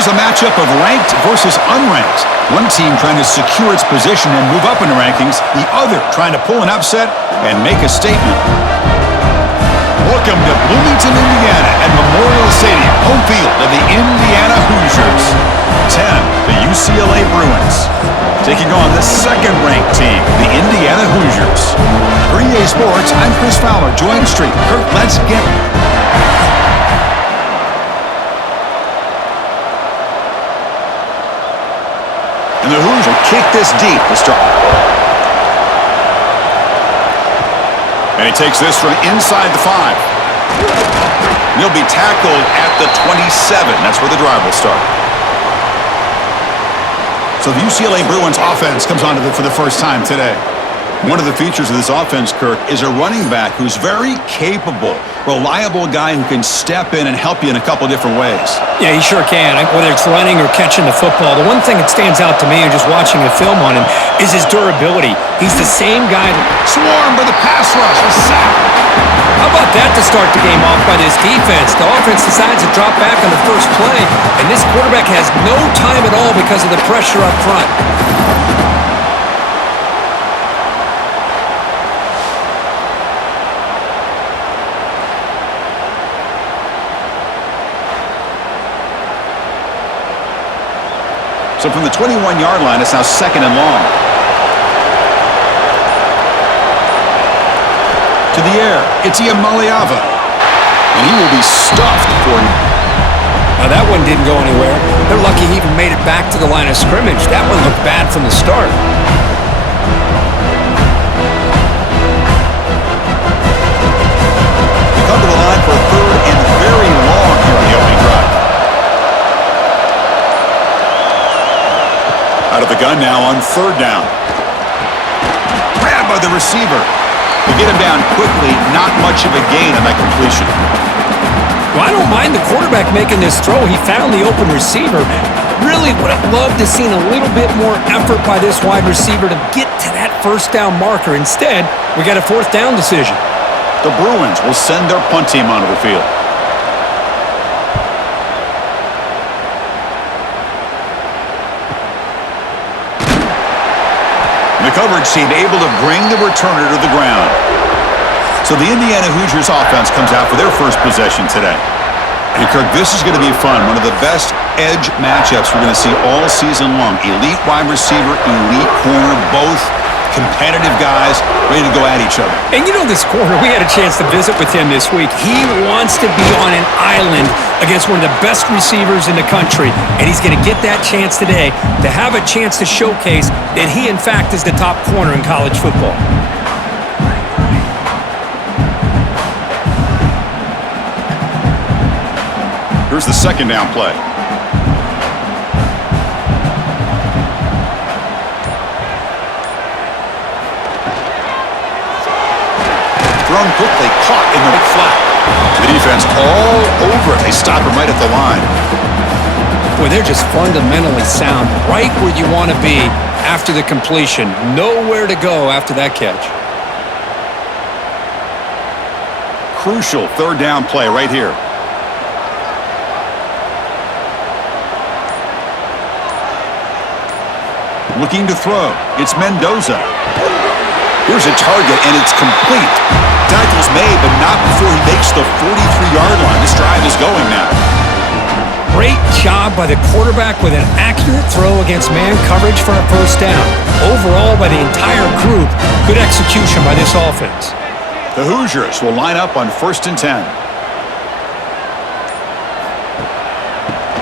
is a matchup of ranked versus unranked. One team trying to secure its position and move up in the rankings, the other trying to pull an upset and make a statement. Welcome to Bloomington, Indiana at Memorial Stadium, home field of the Indiana Hoosiers. 10, the UCLA Bruins, taking on the second-ranked team, the Indiana Hoosiers. For EA Sports, I'm Chris Fowler. Join Street. Kirk, let's get... And the Hoosiers will kick this deep to start. And he takes this from inside the 5. He'll be tackled at the 27. That's where the drive will start. So the UCLA Bruins offense comes on for the first time today. One of the features of this offense, Kirk, is a running back who's very capable, reliable guy who can step in and help you in a couple different ways. Yeah, he sure can, whether it's running or catching the football. The one thing that stands out to me, just watching the film on him, is his durability. He's the same guy that... Swarmed by the pass rush, a sack. How about that to start the game off by this defense? The offense decides to drop back on the first play, and this quarterback has no time at all because of the pressure up front. So from the 21-yard line, it's now 2nd and long. To the air, it's Iamaleava. And he will be stuffed for... Now that one didn't go anywhere. They're lucky he even made it back to the line of scrimmage. That one looked bad from the start. They come to the line for a 3rd and very long here on the opening drive. Out of the gun now on 3rd down. Grabbed by the receiver. To get him down quickly, not much of a gain on that completion. Well, I don't mind the quarterback making this throw. He found the open receiver. Really would have loved to have seen a little bit more effort by this wide receiver to get to that 1st down marker. Instead, we got a 4th down decision. The Bruins will send their punt team onto the field. The coverage team able to bring the returner to the ground. So the Indiana Hoosiers offense comes out for their first possession today. And Kirk, this is going to be fun. One of the best edge matchups we're going to see all season long. Elite wide receiver, elite corner, both competitive guys ready to go at each other. And you know this corner, we had a chance to visit with him this week. He wants to be on an island against one of the best receivers in the country. And he's going to get that chance today to have a chance to showcase that he, in fact, is the top corner in college football. Here's the 2nd down play. Thrown quickly, caught in the flat. The defense all over it. They stop him right at the line. Boy, they're just fundamentally sound, right where you want to be after the completion. Nowhere to go after that catch. Crucial 3rd down play right here. Looking to throw. It's Mendoza. Here's a target, and it's complete. Tackle's made, but not before he makes the 43-yard line. This drive is going now. Great job by the quarterback with an accurate throw against man coverage for a 1st down. Overall, by the entire group, good execution by this offense. The Hoosiers will line up on 1st and 10.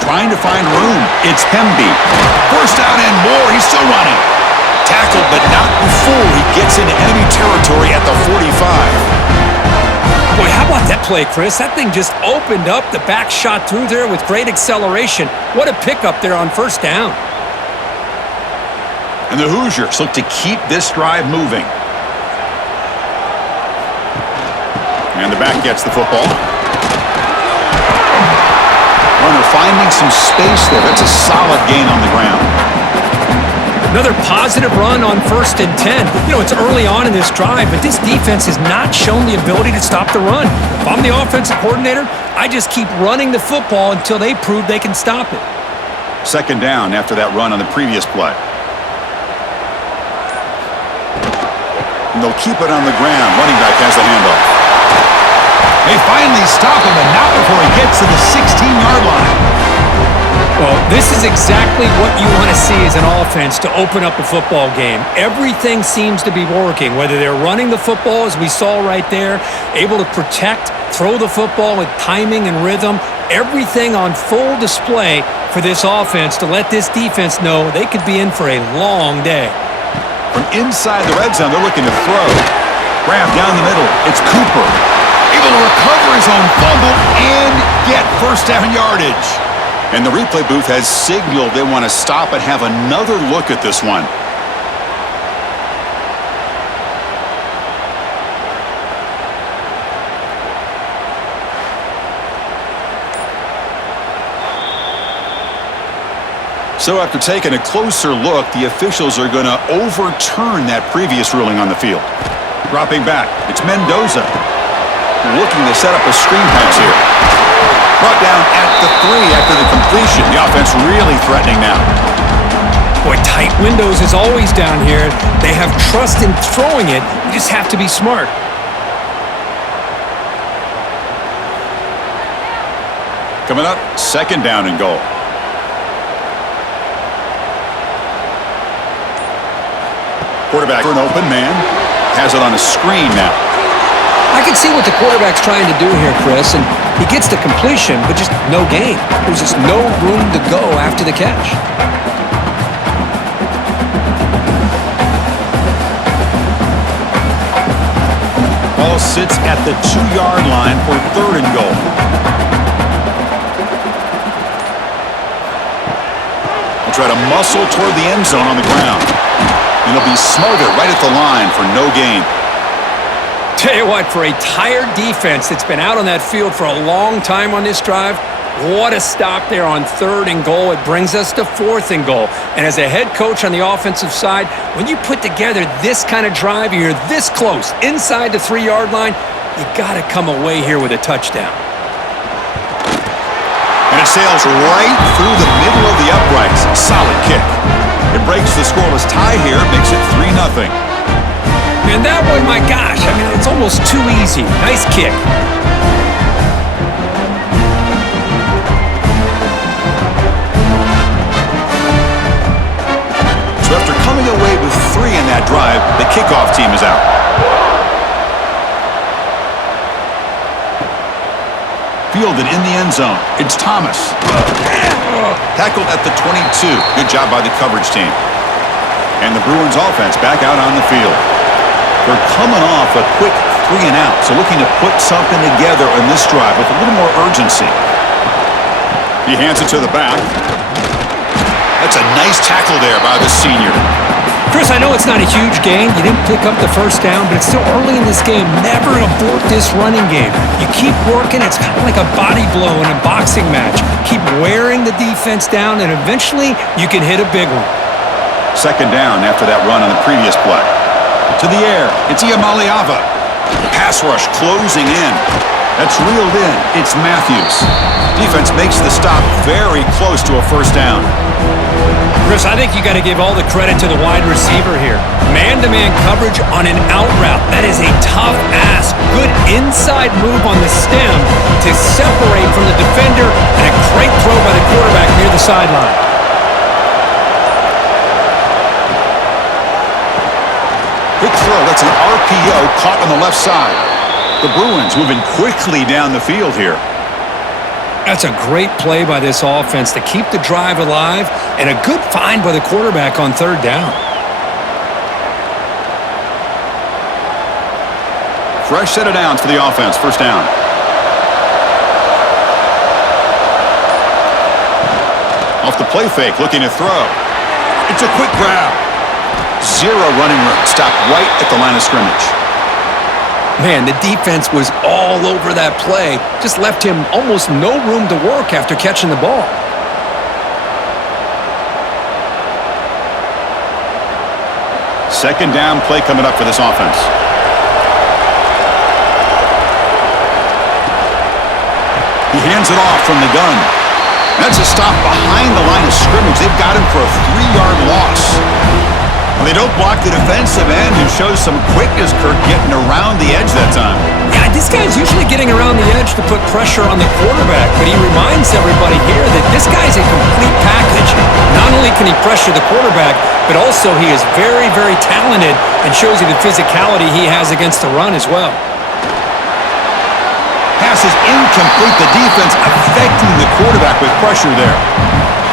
Trying to find room. It's Hemby. 1st down and more. He's still running. Tackled, but not before he gets into enemy territory at the 45. Boy, how about that play, Chris? That thing just opened up. The back shot through there with great acceleration. What a pickup there on 1st down. And the Hoosiers look to keep this drive moving. And the back gets the football. Runner finding some space there. That's a solid gain on the ground. Another positive run on 1st and 10. You know, it's early on in this drive, but this defense has not shown the ability to stop the run. If I'm the offensive coordinator, I just keep running the football until they prove they can stop it. Second down after that run on the previous play. And they'll keep it on the ground. Running back has the handoff. They finally stop him, and not before he gets to the 16-yard line. Well, this is exactly what you want to see as an offense to open up a football game. Everything seems to be working, whether they're running the football, as we saw right there, able to protect, throw the football with timing and rhythm, everything on full display for this offense to let this defense know they could be in for a long day. From inside the red zone, they're looking to throw. Grab down the middle. It's Cooper. Able to recover his own fumble and get first down yardage. And the replay booth has signaled they want to stop and have another look at this one. So after taking a closer look, the officials are going to overturn that previous ruling on the field. Dropping back, it's Mendoza. Looking to set up a screen pass here. Brought down at the 3 after the completion. The offense really threatening now. Boy, tight windows is always down here. They have trust in throwing it. You just have to be smart. Coming up, second down and goal. Quarterback for an open man. Has it on a screen now. I can see what the quarterback's trying to do here, Chris, and he gets the completion, but just no gain. There's just no room to go after the catch. Ball sits at the 2-yard line for third and goal. They'll try to muscle toward the end zone on the ground. And he'll be smothered right at the line for no gain. Tell you what, for a tired defense that's been out on that field for a long time on this drive, what a stop there on third and goal. It brings us to fourth and goal. And as a head coach on the offensive side, when you put together this kind of drive, you're this close, inside the 3-yard line, you got to come away here with a touchdown. And it sails right through the middle of the uprights. Solid kick. It breaks the scoreless tie here, makes it 3-0. And that one, my gosh, I mean, it's almost too easy. Nice kick. So after coming away with 3 in that drive, the kickoff team is out. Fielded in the end zone. It's Thomas. Tackled at the 22. Good job by the coverage team. And the Bruins offense back out on the field. They're coming off a quick 3 and out, so looking to put something together in this drive with a little more urgency. He hands it to the back. That's a nice tackle there by the senior. Chris, I know it's not a huge gain. You didn't pick up the first down, but it's still early in this game. Never abort this running game. You keep working. It's kind of like a body blow in a boxing match. Keep wearing the defense down, and eventually you can hit a big one. Second down after that run on the previous play. To the air, it's Iamaleava. Pass rush closing in. That's reeled in. It's Matthews. Defense makes the stop very close to a first down. Chris, I think you got to give all the credit to the wide receiver here. Man-to-man coverage on an out route. That is a tough ask. Good inside move on the stem to separate from the defender, and a great throw by the quarterback near the sideline. Quick throw, that's an RPO caught on the left side. The Bruins moving quickly down the field here. That's a great play by this offense to keep the drive alive, and a good find by the quarterback on third down. Fresh set of downs for the offense, first down. Off the play fake, looking to throw. It's a quick grab. 0 running room, stopped right at the line of scrimmage. Man, the defense was all over that play. Just left him almost no room to work after catching the ball. Second down play coming up for this offense. He hands it off from the gun. That's a stop behind the line of scrimmage. They've got him for a 3-yard loss. Well, they don't block the defensive end, who shows some quickness, Kirk, getting around the edge that time. Yeah, this guy's usually getting around the edge to put pressure on the quarterback, but he reminds everybody here that this guy's a complete package. Not only can he pressure the quarterback, but also he is very, very talented and shows you the physicality he has against the run as well. Pass is incomplete. The defense affecting the quarterback with pressure there.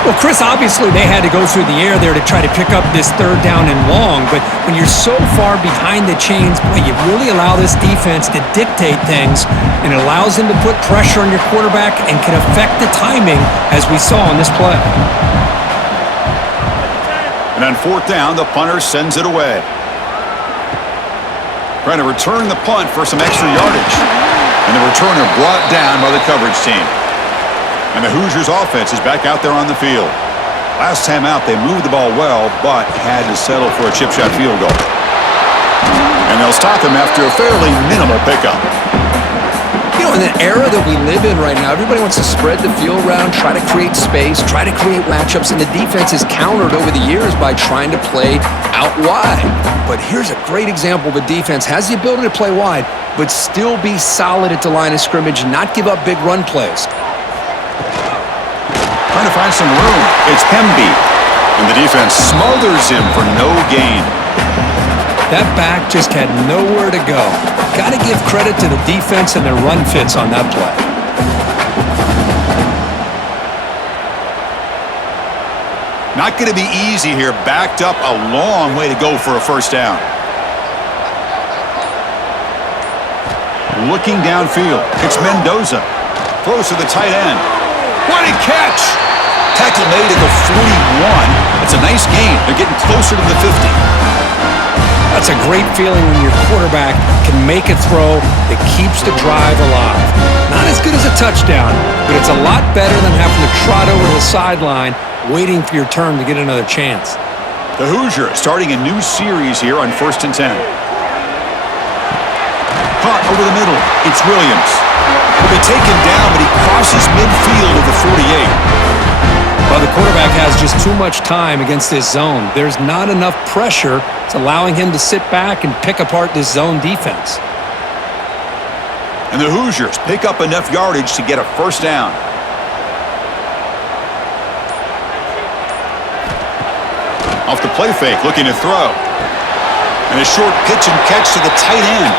Well, Chris, obviously they had to go through the air there to try to pick up this 3rd down and long, but when you're so far behind the chains, boy, you really allow this defense to dictate things, and it allows them to put pressure on your quarterback and can affect the timing, as we saw on this play. And on 4th down, the punter sends it away. Trying to return the punt for some extra yardage. And the returner brought down by the coverage team. And the Hoosiers offense is back out there on the field. Last time out, they moved the ball well, but had to settle for a chip shot field goal. And they'll stop him after a fairly minimal pickup. You know, in the era that we live in right now, everybody wants to spread the field around, try to create space, try to create matchups, and the defense is countered over the years by trying to play out wide. But here's a great example of a defense has the ability to play wide, but still be solid at the line of scrimmage, not give up big run plays. Trying to find some room. It's Hemby. And the defense smothers him for no gain. That back just had nowhere to go. Got to give credit to the defense and their run fits on that play. Not going to be easy here. Backed up a long way to go for a 1st down. Looking downfield. It's Mendoza. Throws to the tight end. What a catch! Tackle made at the 41. It's a nice gain. They're getting closer to the 50. That's a great feeling when your quarterback can make a throw that keeps the drive alive. Not as good as a touchdown, but it's a lot better than having to trot over to the sideline waiting for your turn to get another chance. The Hoosiers starting a new series here on 1st and 10. Caught over the middle. It's Williams. Will be taken down, but he crosses midfield at the 48. Well, the quarterback has just too much time against this zone. There's not enough pressure. It's allowing him to sit back and pick apart this zone defense. And the Hoosiers pick up enough yardage to get a 1st down. Off the play fake, looking to throw. And a short pitch and catch to the tight end.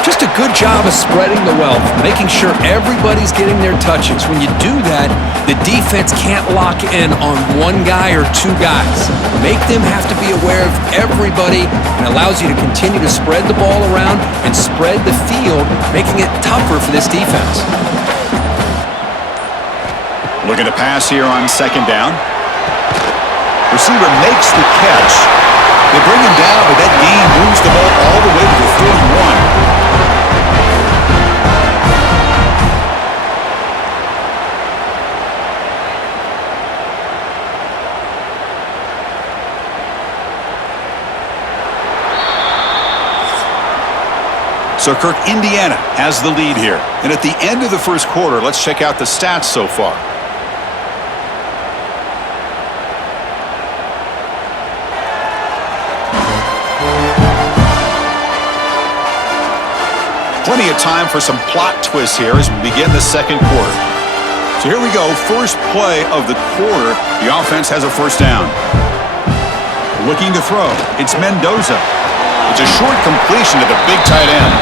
Just a good job of spreading the wealth, making sure everybody's getting their touches. When you do that, the defense can't lock in on one guy or 2 guys. Make them have to be aware of everybody, and allows you to continue to spread the ball around and spread the field, making it tougher for this defense. Looking to pass here on 2nd down. Receiver makes the catch. They bring him down, but that gain moves the ball all the way to the 41. So, Kirk, Indiana has the lead here. And at the end of the 1st quarter, let's check out the stats so far. Plenty of time for some plot twists here as we begin the 2nd quarter. So here we go. First play of the quarter. The offense has a 1st down. Looking to throw. It's Mendoza. It's a short completion to the big tight end.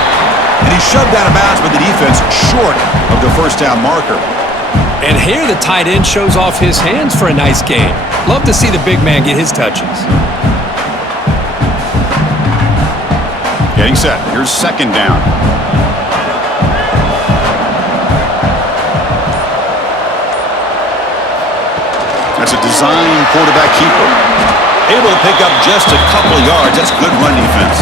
And he's shoved out of bounds by the defense short of the 1st down marker. And here the tight end shows off his hands for a nice gain. Love to see the big man get his touches. Getting set. Here's 2nd down. That's a design quarterback keeper. Able to pick up just a couple of yards. That's good run defense.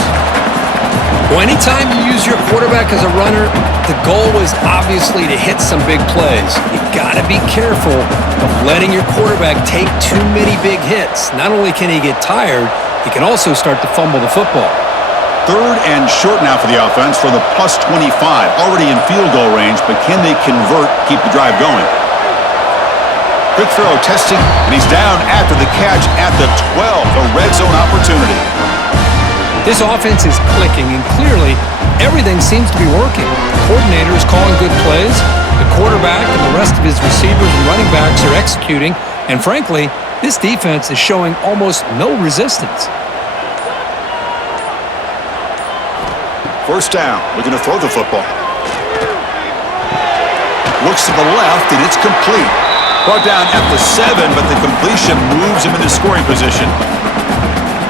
Well, anytime you use your quarterback as a runner, the goal is obviously to hit some big plays. You got to be careful of letting your quarterback take too many big hits. Not only can he get tired, he can also start to fumble the football. 3rd and short now for the offense for the plus 25. Already in field goal range, but can they convert, keep the drive going? Quick throw, testing, and he's down after the catch at the 12. A red zone opportunity. This offense is clicking, and clearly everything seems to be working. The coordinator is calling good plays. The quarterback and the rest of his receivers and running backs are executing. And frankly, this defense is showing almost no resistance. First down, looking to throw the football. Looks to the left, and it's complete. Brought down at the 7, but the completion moves him into scoring position.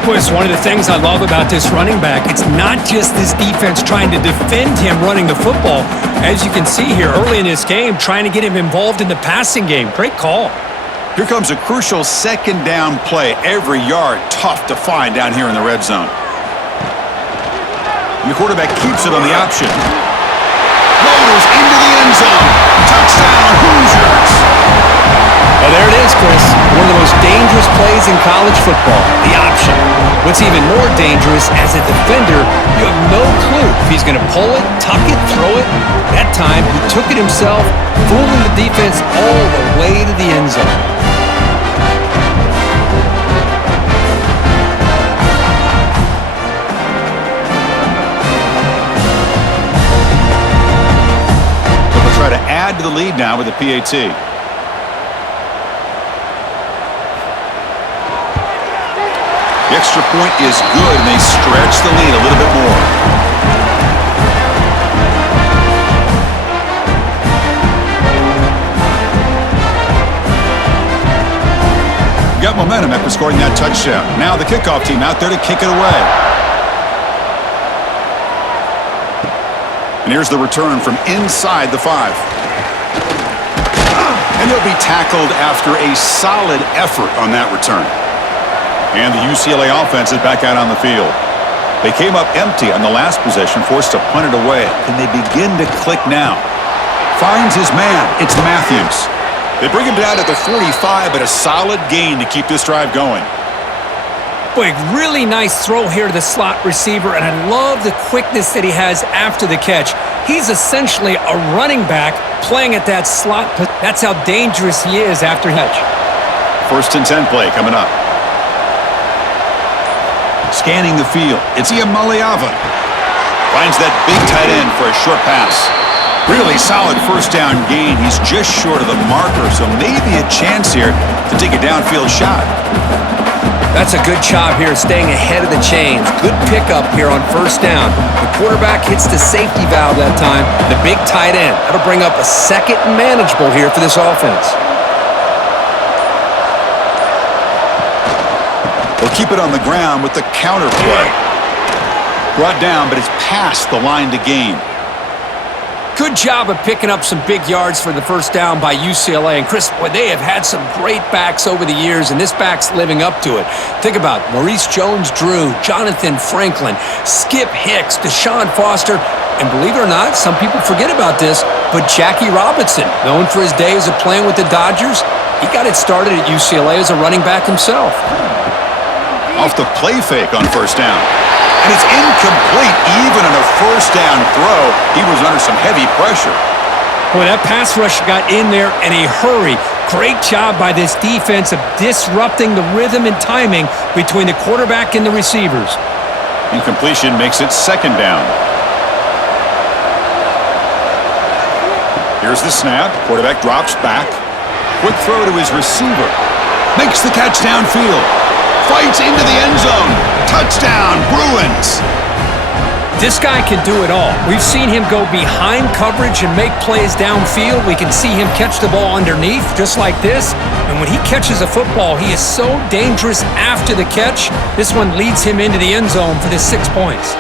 Boy, it's one of the things I love about this running back. It's not just this defense trying to defend him running the football. As you can see here early in this game, trying to get him involved in the passing game. Great call. Here comes a crucial second down play. Every yard tough to find down here in the red zone. And the quarterback keeps it on the option. Rolls into the end zone. Touchdown, Hoosiers. Well, there it is, Chris. One of the most dangerous plays in college football, the option. What's even more dangerous, as a defender, you have no clue if he's going to pull it, tuck it, throw it. That time, he took it himself, fooling the defense all the way to the end zone. So they'll try to add to the lead now with a PAT. The extra point is good, and they stretch the lead a little bit more. Got momentum after scoring that touchdown. Now the kickoff team out there to kick it away. And here's the return from inside the 5. And he'll be tackled after a solid effort on that return. And the UCLA offense is back out on the field. They came up empty on the last possession, forced to punt it away. Can they begin to click now? Finds his man. It's Matthews. They bring him down at the 45, but a solid gain to keep this drive going. Boy, really nice throw here to the slot receiver, and I love the quickness that he has after the catch. He's essentially a running back playing at that slot. That's how dangerous he is after catch. 1st and 10 play coming up. Scanning the field. It's Iamaleava. Finds that big tight end for a short pass. Really solid first down gain. He's just short of the marker, so maybe a chance here to take a downfield shot. That's a good job here, staying ahead of the chains. Good pickup here on first down. The quarterback hits the safety valve that time. The big tight end. That'll bring up a second and manageable here for this offense. They'll keep it on the ground with the counter play. Brought down, but it's past the line to gain. Good job of picking up some big yards for the first down by UCLA. And Chris, boy, they have had some great backs over the years, and this back's living up to it. Think about Maurice Jones-Drew, Jonathan Franklin, Skip Hicks, Deshaun Foster, and believe it or not, some people forget about this, but Jackie Robinson, known for his days of playing with the Dodgers, he got it started at UCLA as a running back himself. Off the play fake on first down. And it's incomplete. Even on a first down throw, he was under some heavy pressure. Boy, that pass rush got in there in a hurry. Great job by this defense of disrupting the rhythm and timing between the quarterback and the receivers. Incompletion makes it second down. Here's the snap. Quarterback drops back. Quick throw to his receiver. Makes the catch downfield. Fights into the end zone. Touchdown, Bruins. This guy can do it all. We've seen him go behind coverage and make plays downfield. We can see him catch the ball underneath, just like this. And when he catches a football, he is so dangerous after the catch. This one leads him into the end zone for the 6 points.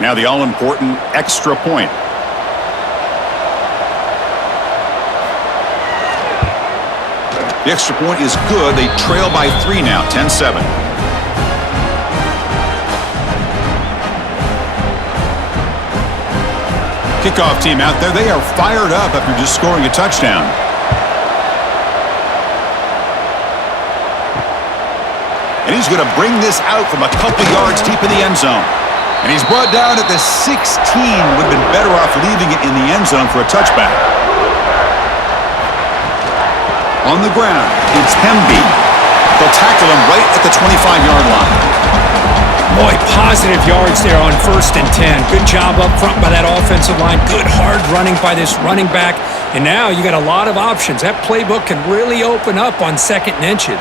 Now the all-important extra point. The extra point is good. They trail by 3 now, 10-7. Kickoff team out there. They are fired up after just scoring a touchdown. And he's going to bring this out from a couple yards deep in the end zone. And he's brought down at the 16. Would have been better off leaving it in the end zone for a touchback. On the ground, it's Hemby. They'll tackle him right at the 25-yard line. Boy, positive yards there on 1st and 10. Good job up front by that offensive line. Good hard running by this running back. And now you got a lot of options. That playbook can really open up on 2nd and inches.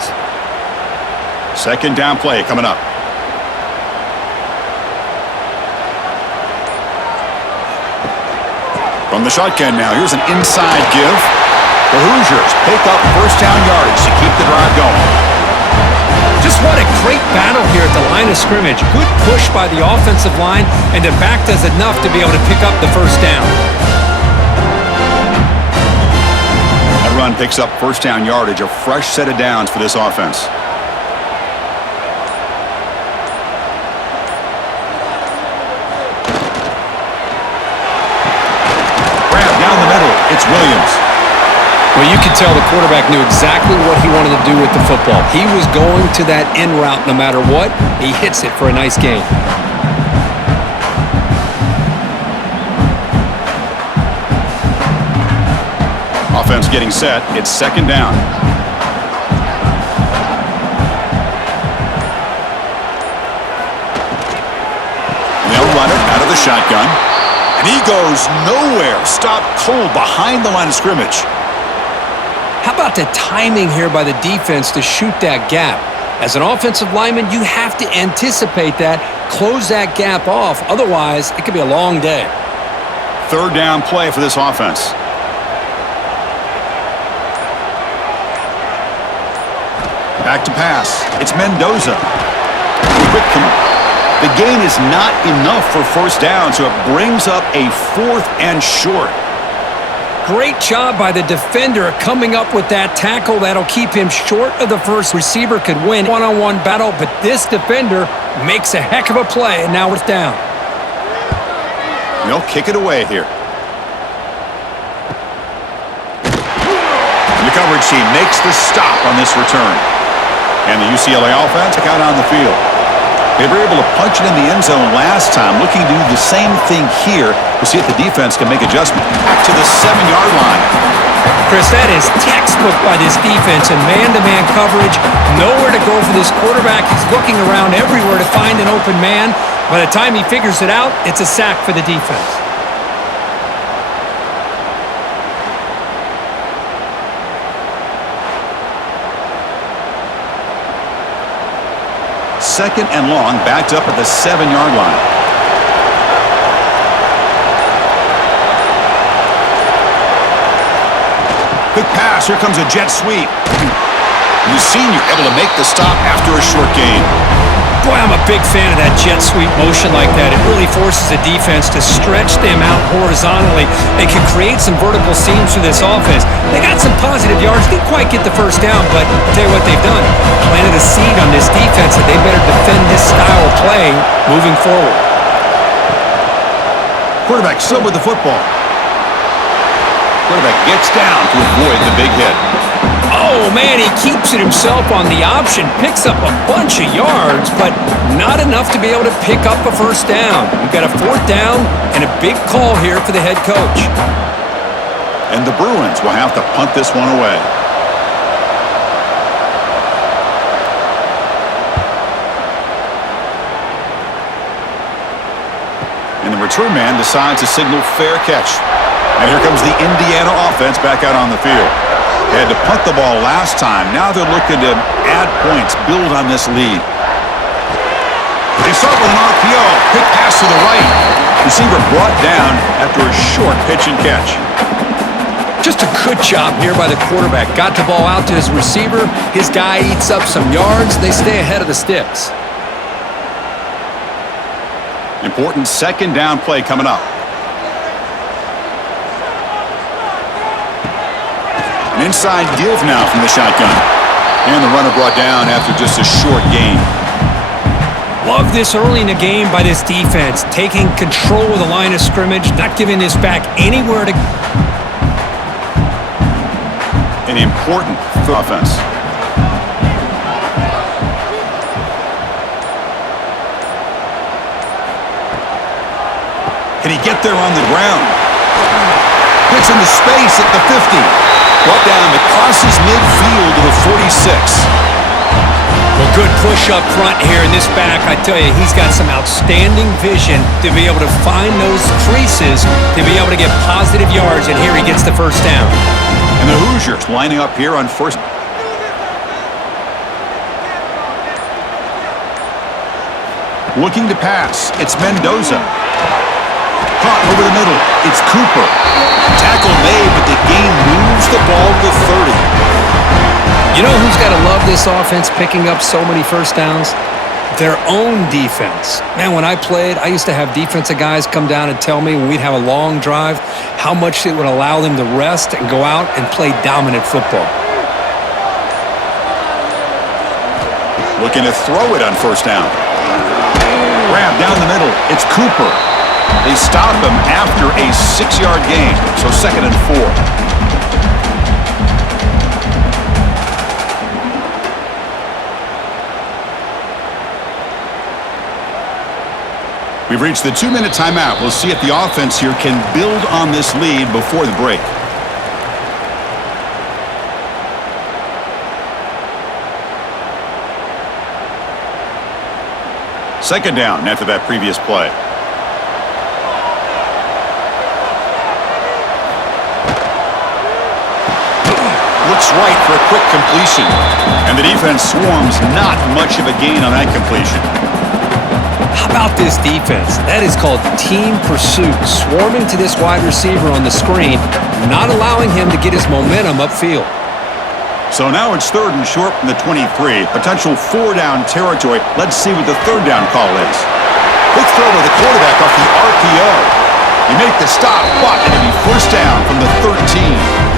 2nd down play coming up. From the shotgun now, here's an inside give. The Hoosiers pick up 1st down yardage to keep the drive going. Just what a great battle here at the line of scrimmage. Good push by the offensive line, and the back does enough to be able to pick up the 1st down. That run picks up 1st down yardage, a fresh set of downs for this offense. It's Williams. Well, you could tell the quarterback knew exactly what he wanted to do with the football. He was going to that in route no matter what. He hits it for a nice gain. Offense getting set. It's 2nd down. They'll run it out of the shotgun. And he goes nowhere. Stopped cold behind the line of scrimmage. How about the timing here by the defense to shoot that gap? As an offensive lineman, you have to anticipate that, close that gap off. Otherwise, it could be a long day. 3rd down play for this offense. Back to pass. It's Mendoza. Quick command. The gain is not enough for 1st down, so it brings up a 4th and short. Great job by the defender coming up with that tackle. That'll keep him short of the 1st. Receiver could win one-on-one battle, but this defender makes a heck of a play, and now it's down. They'll kick it away here. And the coverage team makes the stop on this return. And the UCLA offense out on the field. They were able to punch it in the end zone last time, looking to do the same thing here to see if the defense can make adjustment. Back to the 7-yard line. Chris, that is textbook by this defense and man-to-man coverage. Nowhere to go for this quarterback. He's looking around everywhere to find an open man. By the time he figures it out, it's a sack for the defense. Second and long, backed up at the 7-yard line. Quick pass. Here comes a jet sweep. The senior able to make the stop after a short gain. Boy, I'm a big fan of that jet sweep motion like that. It really forces the defense to stretch them out horizontally. They can create some vertical seams for this offense. They got some positive yards. Didn't quite get the 1st down, but I'll tell you what they've done. Planted a seed on this defense that they better defend this style of play moving forward. Quarterback still with the football. Quarterback gets down to avoid the big hit. Oh, man, he keeps it himself on the option, picks up a bunch of yards, but not enough to be able to pick up a 1st down. We've got a 4th down and a big call here for the head coach. And the Bruins will have to punt this one away. And the return man decides to signal fair catch. And here comes the Indiana offense back out on the field. They had to punt the ball last time. Now they're looking to add points, build on this lead. They start with an RPO. Quick pass to the right. Receiver brought down after a short pitch and catch. Just a good job here by the quarterback. Got the ball out to his receiver. His guy eats up some yards. They stay ahead of the sticks. Important 2nd down play coming up. An inside give now from the shotgun. And the runner brought down after just a short gain. Love this early in the game by this defense. Taking control of the line of scrimmage, not giving this back anywhere to... An important offense. Can he get there on the ground? Gets into space at the 50. Brought down to crosses midfield to the 46. Well, good push up front here in this back. I tell you, he's got some outstanding vision to be able to find those creases, to be able to get positive yards, and here he gets the first down. And the Hoosiers lining up here on first. Looking to pass. It's Mendoza. Caught over the middle. It's Cooper. Tackle made, but the game moves the ball to the 30. You know who's got to love this offense picking up so many first downs? Their own defense. Man, when I played, I used to have defensive guys come down and tell me when we'd have a long drive how much it would allow them to rest and go out and play dominant football. Looking to throw it on first down. Grab down the middle. It's Cooper. They stop him after a 6-yard gain, so 2nd and 4. We've reached the 2-minute timeout. We'll see if the offense here can build on this lead before the break. Second down after that previous play. Looks right for a quick completion. And the defense swarms, not much of a gain on that completion. How about this defense? That is called team pursuit. Swarming to this wide receiver on the screen, not allowing him to get his momentum upfield. So now it's 3rd and short from the 23. Potential 4-down territory. Let's see what the 3rd down call is. Quick throw to the quarterback off the RPO. You make the stop, but it'll be 1st down from the 13.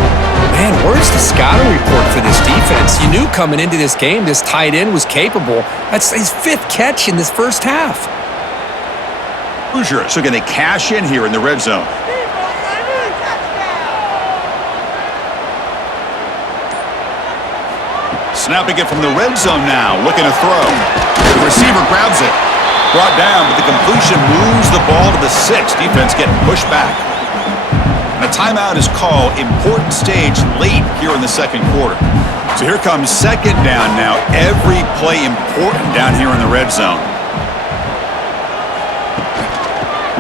Man, where's the scouting report for this defense? You knew coming into this game this tight end was capable. That's his 5th catch in this first half. Hoosiers are going to cash in here in the red zone. Snapping it from the red zone now, looking to throw. The receiver grabs it. Brought down, but the completion moves the ball to the 6. Defense getting pushed back. And a timeout is called. Important stage late here in the 2nd quarter. So here comes 2nd down now. Every play important down here in the red zone.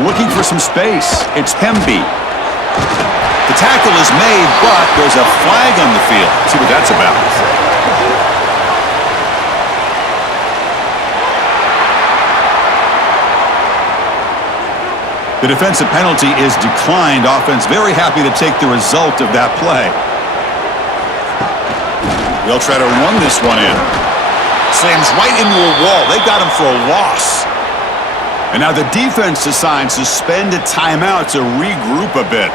Looking for some space. It's Hemby. The tackle is made, but there's a flag on the field. Let's see what that's about. The defensive penalty is declined. Offense very happy to take the result of that play. They'll try to run this one in. Slams right into a wall. They got him for a loss. And now the defense decides to spend a timeout to regroup a bit.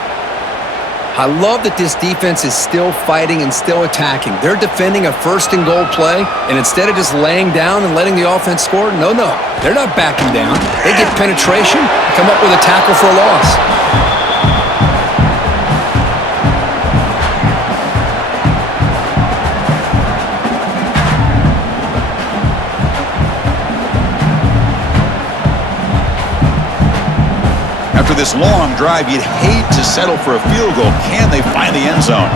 I love that this defense is still fighting and still attacking. They're defending a 1st and goal play, and instead of just laying down and letting the offense score, no, they're not backing down. They get penetration, come up with a tackle for a loss. After this long drive, you'd hate to settle for a field goal. Can they find the end zone?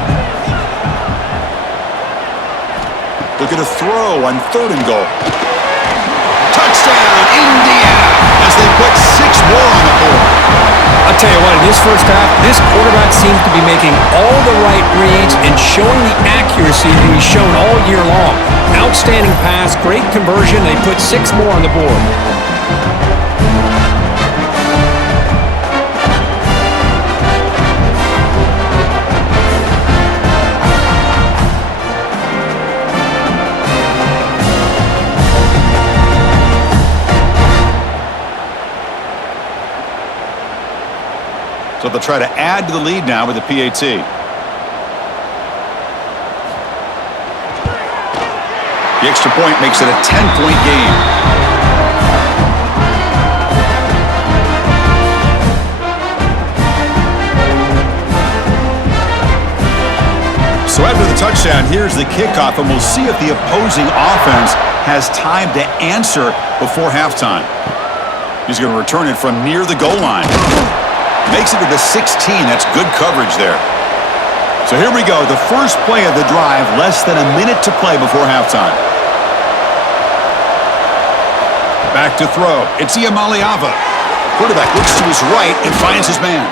Look at a throw on 3rd and goal. Touchdown, Indiana, as they put 6 more on the board. I'll tell you what, in this first half, this quarterback seems to be making all the right reads and showing the accuracy that he's shown all year long. Outstanding pass, great conversion. They put 6 more on the board. So they'll try to add to the lead now with the PAT. The extra point makes it a 10-point game. So after the touchdown, here's the kickoff, and we'll see if the opposing offense has time to answer before halftime. He's going to return it from near the goal line. Makes it to the 16. That's good coverage there. So here we go. The first play of the drive, less than a minute to play before halftime. Back to throw. It's Iamaleava. Quarterback looks to his right and finds his man.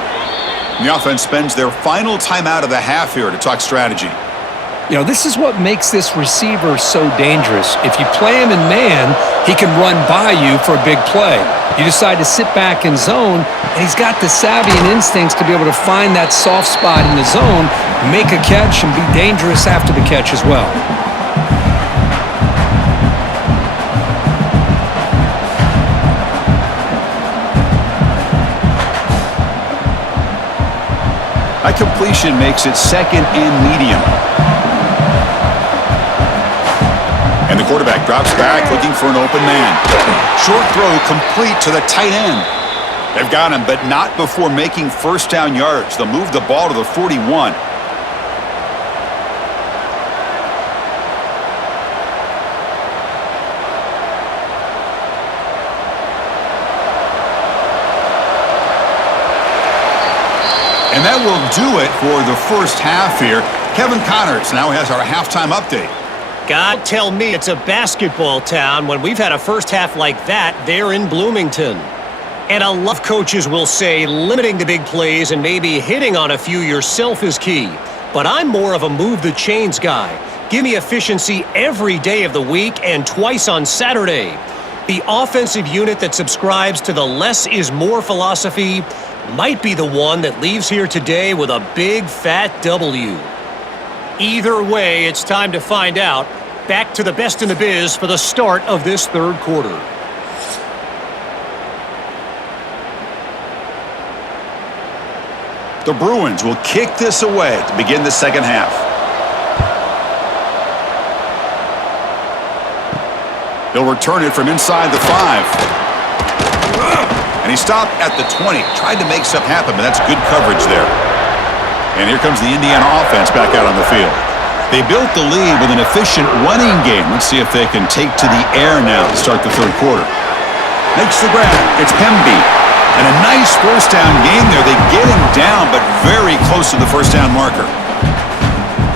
The offense spends their final timeout of the half here to talk strategy. You know, this is what makes this receiver so dangerous. If you play him in man, he can run by you for a big play. You decide to sit back in zone, and he's got the savvy and instincts to be able to find that soft spot in the zone, make a catch, and be dangerous after the catch as well. A completion makes it second and medium. And the quarterback drops back looking for an open man. Short throw complete to the tight end. They've got him, but not before making first down yards. They'll move the ball to the 41. And that will do it for the first half here. Kevin Connors now has our halftime update. God, tell me it's a basketball town when we've had a first half like that there in Bloomington. And a lot of coaches will say limiting the big plays and maybe hitting on a few yourself is key. But I'm more of a move the chains guy. Give me efficiency every day of the week and twice on Saturday. The offensive unit that subscribes to the less is more philosophy might be the one that leaves here today with a big fat W. Either way, it's time to find out. Back to the best in the biz for the start of this third quarter. The Bruins will kick this away to begin the second half. They'll return it from inside the 5. And he stopped at the 20. Tried to make stuff happen, but that's good coverage there. And here comes the Indiana offense back out on the field. They built the lead with an efficient running game. Let's see if they can take to the air now to start the third quarter. Makes the grab. It's Pemby. And a nice first down game there. They get him down, but very close to the first down marker.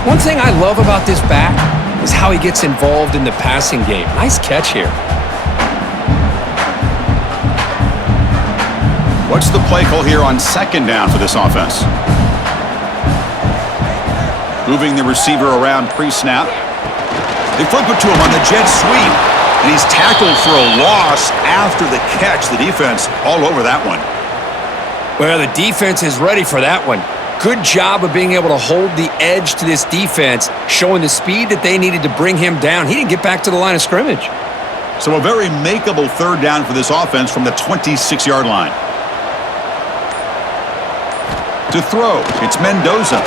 One thing I love about this back is how he gets involved in the passing game. Nice catch here. What's the play call here on second down for this offense? Moving the receiver around pre-snap. They flip it to him on the jet sweep. And he's tackled for a loss after the catch. The defense all over that one. Well, the defense is ready for that one. Good job of being able to hold the edge to this defense, showing the speed that they needed to bring him down. He didn't get back to the line of scrimmage. So a very makeable third down for this offense from the 26-yard line. To throw, it's Mendoza.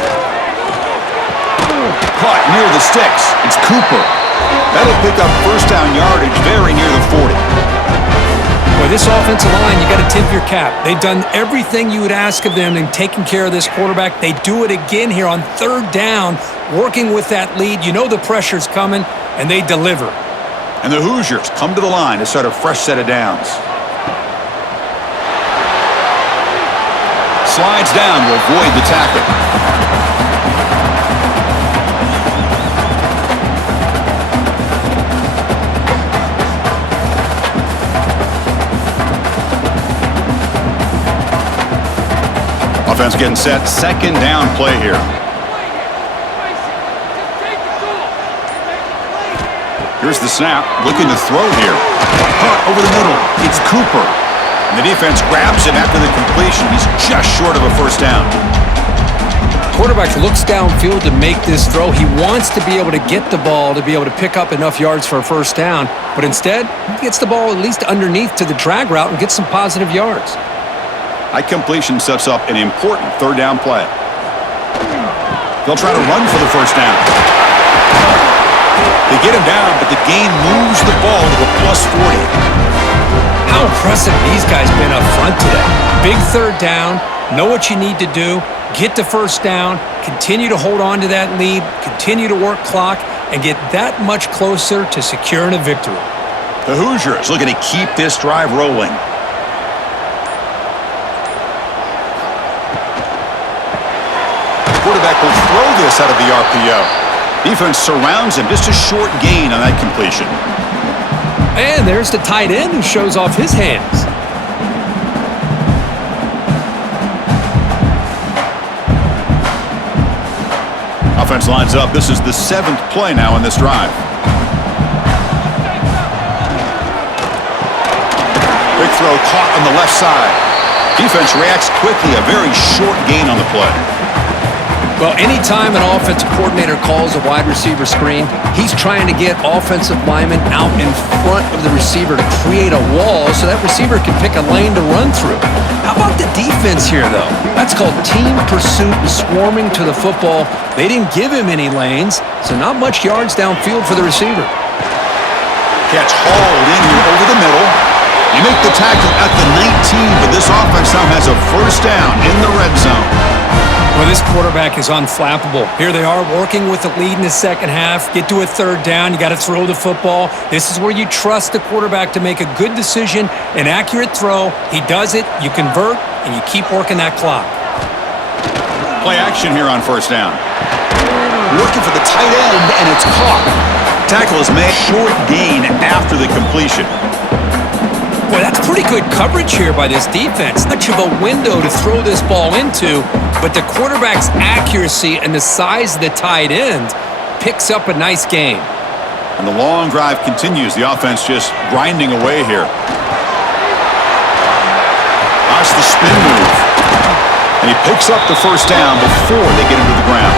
Caught near the sticks. It's Cooper. That'll pick up first down yardage very near the 40. Boy, this offensive line, you got to tip your cap. They've done everything you would ask of them in taking care of this quarterback. They do it again here on third down, working with that lead. You know the pressure's coming, and they deliver. And the Hoosiers come to the line to start a fresh set of downs. Slides down to avoid the tackle. Offense getting set. Second down play here. Here's the snap. Looking to throw here. Caught over the middle. It's Cooper. And the defense grabs him after the completion. He's just short of a first down. Quarterback looks downfield to make this throw. He wants to be able to get the ball to be able to pick up enough yards for a first down. But instead, he gets the ball at least underneath to the drag route and gets some positive yards. High completion sets up an important third down play. They'll try to run for the first down. They get him down, but the gain moves the ball to the plus 40. How impressive these guys been up front today. Big third down, know what you need to do, get the first down, continue to hold on to that lead, continue to work clock, and get that much closer to securing a victory. The Hoosiers looking to keep this drive rolling. quarterback will throw this out of the RPO. Defense surrounds him. Just a short gain on that completion. And there's the tight end who shows off his hands. Offense lines up. This is the 7th play now in this drive. Big throw caught on the left side. Defense reacts quickly. A very short gain on the play. Well, anytime an offensive coordinator calls a wide receiver screen, he's trying to get offensive linemen out in front of the receiver to create a wall so that receiver can pick a lane to run through. How about the defense here, though? That's called team pursuit and swarming to the football. They didn't give him any lanes, so not much yards downfield for the receiver. Catch hauled in here over the middle. You make the tackle at the 19, but this offense now has a first down in the red zone. Well, this quarterback is unflappable. Here they are working with the lead in the second half. Get to a third down. You got to throw the football. This is where you trust the quarterback to make a good decision, an accurate throw. He does it, you convert, and you keep working that clock. Play action here on first down. Looking for the tight end, and it's caught. Tackle is made. Short gain after the completion. Boy, that's pretty good coverage here by this defense. Much of a window to throw this ball into, but the quarterback's accuracy and the size of the tight end picks up a nice gain. And the long drive continues. The offense just grinding away here. Watch the spin move. And he picks up the first down before they get into the ground.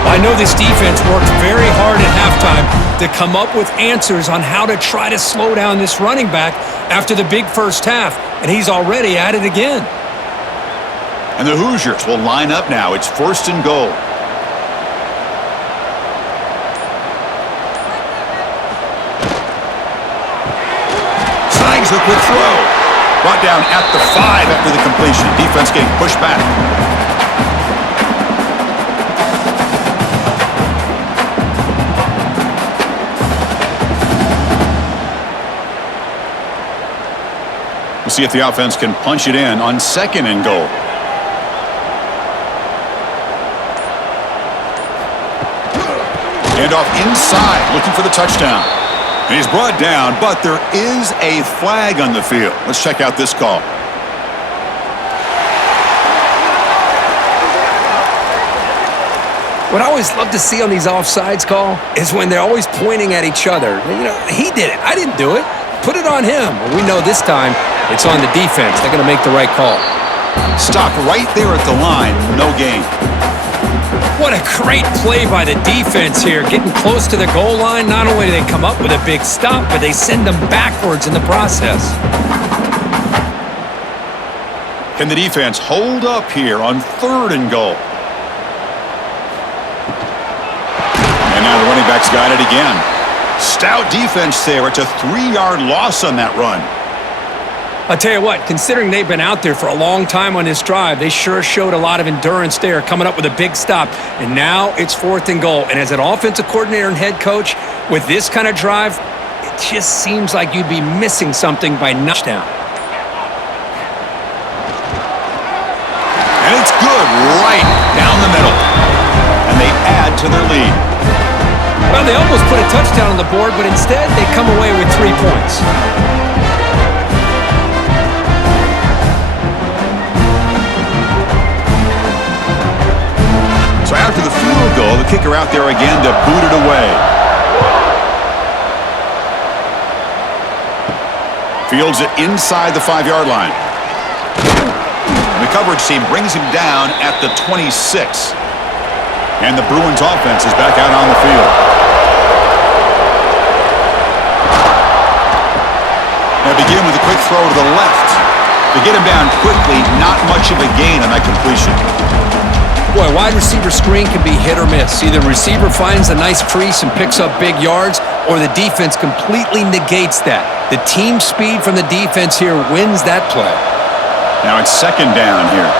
I know this defense worked very hard at halftime to come up with answers on how to try to slow down this running back after the big first half, and he's already at it again. And the Hoosiers will line up now. It's first and goal. Snags the quick throw. Brought down at the 5 after the completion. Defense getting pushed back. We'll see if the offense can punch it in on second and goal. Hand off inside, looking for the touchdown. And he's brought down, but there is a flag on the field. Let's check out this call. What I always love to see on these offsides call is when they're always pointing at each other. You know, he did it. I didn't do it. Put it on him. Well, we know this time it's on the defense. They're going to make the right call. Stopped right there at the line. No gain. What a great play by the defense here. Getting close to the goal line, not only do they come up with a big stop, but they send them backwards in the process. Can the defense hold up here on third and goal? And now the running back's got it again. Stout defense there. It's a 3-yard loss on that run. I'll tell you what, considering they've been out there for a long time on this drive, they sure showed a lot of endurance there, coming up with a big stop. And now it's fourth and goal. And as an offensive coordinator and head coach, with this kind of drive, it just seems like you'd be missing something by touchdown. And it's good right down the middle. And they add to their lead. Well, they almost put a touchdown on the board, but instead they come away with 3 points. So after the field goal, the kicker out there again to boot it away. Fields it inside the 5-yard line. The coverage team brings him down at the 26. And the Bruins offense is back out on the field. Now begin with a quick throw to the left. To get him down quickly, not much of a gain on that completion. Boy, wide receiver screen can be hit or miss. Either receiver finds a nice crease and picks up big yards, or the defense completely negates that. The team speed from the defense here wins that play. Now it's second down here.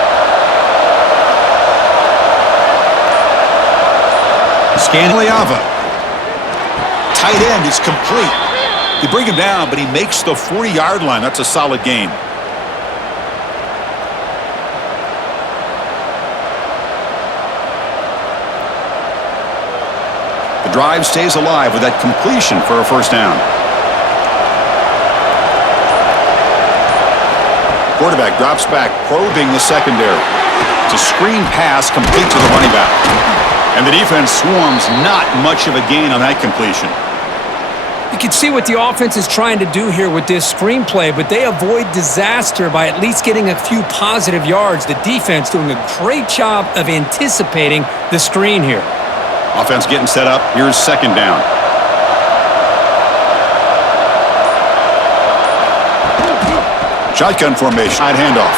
Scanliava. Tight end is complete. They bring him down, but he makes the 40-yard line. That's a solid gain. Drive stays alive with that completion for a first down. Quarterback drops back, probing the secondary. It's a screen pass complete to the running back. And the defense swarms, not much of a gain on that completion. You can see what the offense is trying to do here with this screenplay, but they avoid disaster by at least getting a few positive yards. The defense doing a great job of anticipating the screen here. Offense getting set up. Here's second down. Shotgun formation. Side handoff.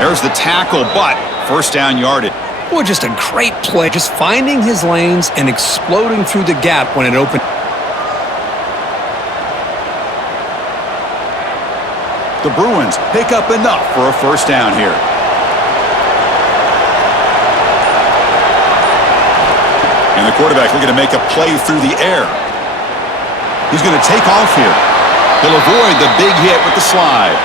There's the tackle, but first down yardage. Boy, just a great play. Just finding his lanes and exploding through the gap when it opened. The Bruins pick up enough for a first down here. And the quarterback looking to make a play through the air. He's going to take off here. He'll avoid the big hit with the slide.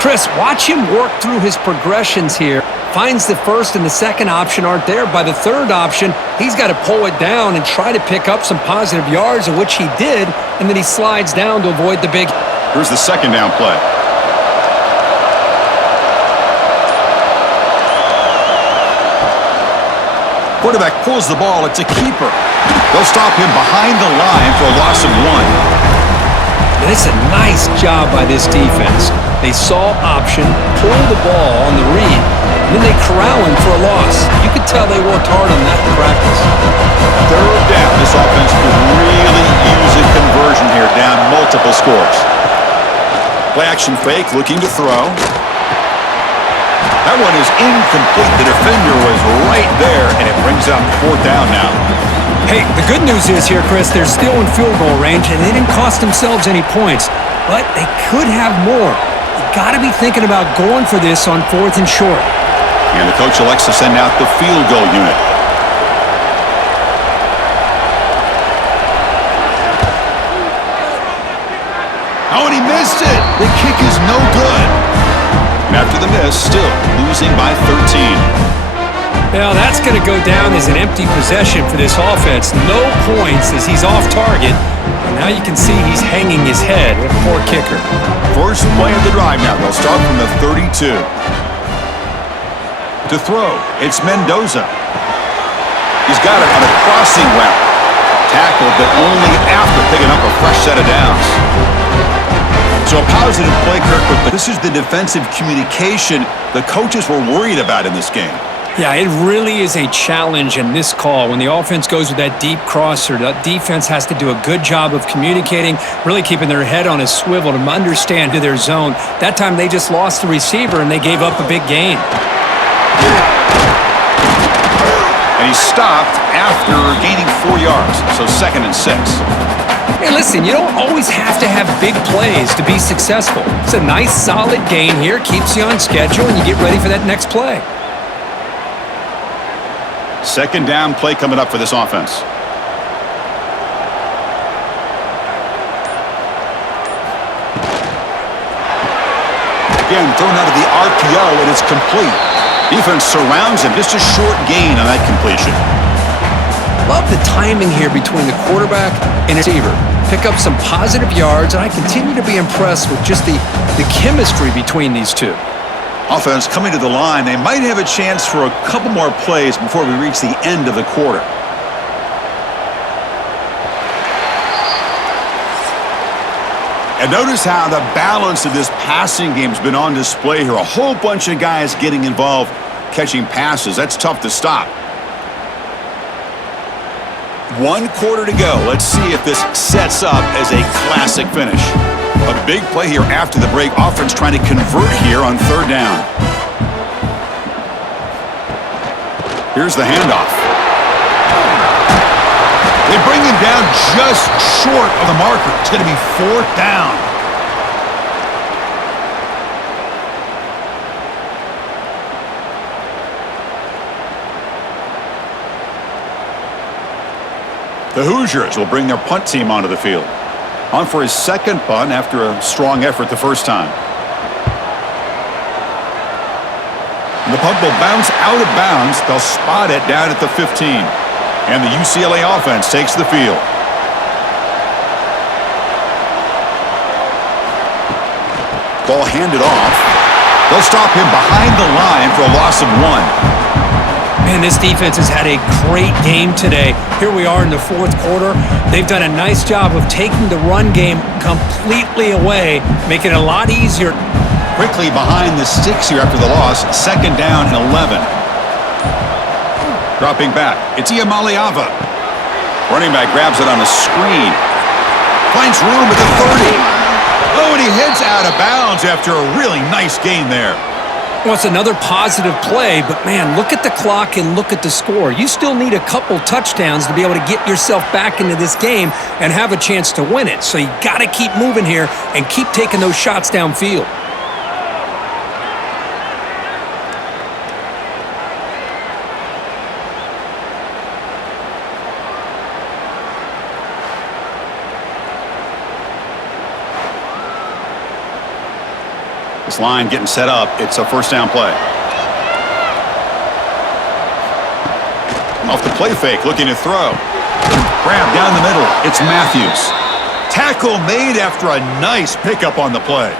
Chris, watch him work through his progressions here. Finds the first and the second option aren't there. By the third option, he's got to pull it down and try to pick up some positive yards, of which he did, and then he slides down to avoid the big. Here's the second down play. Quarterback pulls the ball. It's a keeper. They'll stop him behind the line for a loss of 1. And it's a nice job by this defense. They saw option, pulled the ball on the read, and then they corral him for a loss. You could tell they worked hard on that in practice. Third down. This offense could really use a conversion here, down multiple scores. Play action fake, looking to throw. That one is incomplete. The defender was right there, and it brings up fourth down now. Hey, the good news is here, Chris, they're still in field goal range, and they didn't cost themselves any points, but they could have more. You got to be thinking about going for this on 4th and short. And the coach elects to send out the field goal unit. Oh, and he missed it. The kick is no good. And after the miss, still losing by 13. Now, that's going to go down as an empty possession for this offense. No points as he's off target. And now you can see he's hanging his head. What a poor kicker. First play of the drive now. They'll start from the 32. To throw, it's Mendoza. He's got it on a crossing route. Tackled, but only after picking up a fresh set of downs. So a positive play, Kirk, but this is the defensive communication the coaches were worried about in this game. Yeah, it really is a challenge in this call. When the offense goes with that deep crosser, the defense has to do a good job of communicating, really keeping their head on a swivel to understand to their zone. That time they just lost the receiver and they gave up a big gain. And he stopped after gaining 4 yards, so 2nd and 6. Hey, listen, you don't always have to have big plays to be successful. It's a nice, solid gain here, keeps you on schedule, and you get ready for that next play. Second down play coming up for this offense. Again, thrown out of the RPO, and it's complete. Defense surrounds him. Just a short gain on that completion. Love the timing here between the quarterback and receiver. Pick up some positive yards, and I continue to be impressed with just the chemistry between these two. Offense coming to the line. They might have a chance for a couple more plays before we reach the end of the quarter. And notice how the balance of this passing game has been on display here. A whole bunch of guys getting involved catching passes. That's tough to stop. 1 quarter to go. Let's see if this sets up as a classic finish. A big play here after the break. Offense trying to convert here on 3rd down. Here's the handoff. They bring him down just short of the marker. It's going to be 4th down. The Hoosiers will bring their punt team onto the field. On for his 2nd punt after a strong effort the first time. And the punt will bounce out of bounds. They'll spot it down at the 15. And the UCLA offense takes the field. Ball handed off. They'll stop him behind the line for a loss of 1. Man, this defense has had a great game today. Here we are in the fourth quarter. They've done a nice job of taking the run game completely away, making it a lot easier. Quickly behind the sticks here after the loss. 2nd down and 11. Dropping back. It's Iamaleava. Running back grabs it on a screen. Finds room at the 30. Oh, and he heads out of bounds after a really nice gain there. Well, it's another positive play, but man, look at the clock and look at the score. You still need a couple touchdowns to be able to get yourself back into this game and have a chance to win it. So you got to keep moving here and keep taking those shots downfield. This line getting set up. It's a 1st down play. Off the play fake, looking to throw. Grab down the middle. It's Matthews. Tackle made after a nice pickup on the play.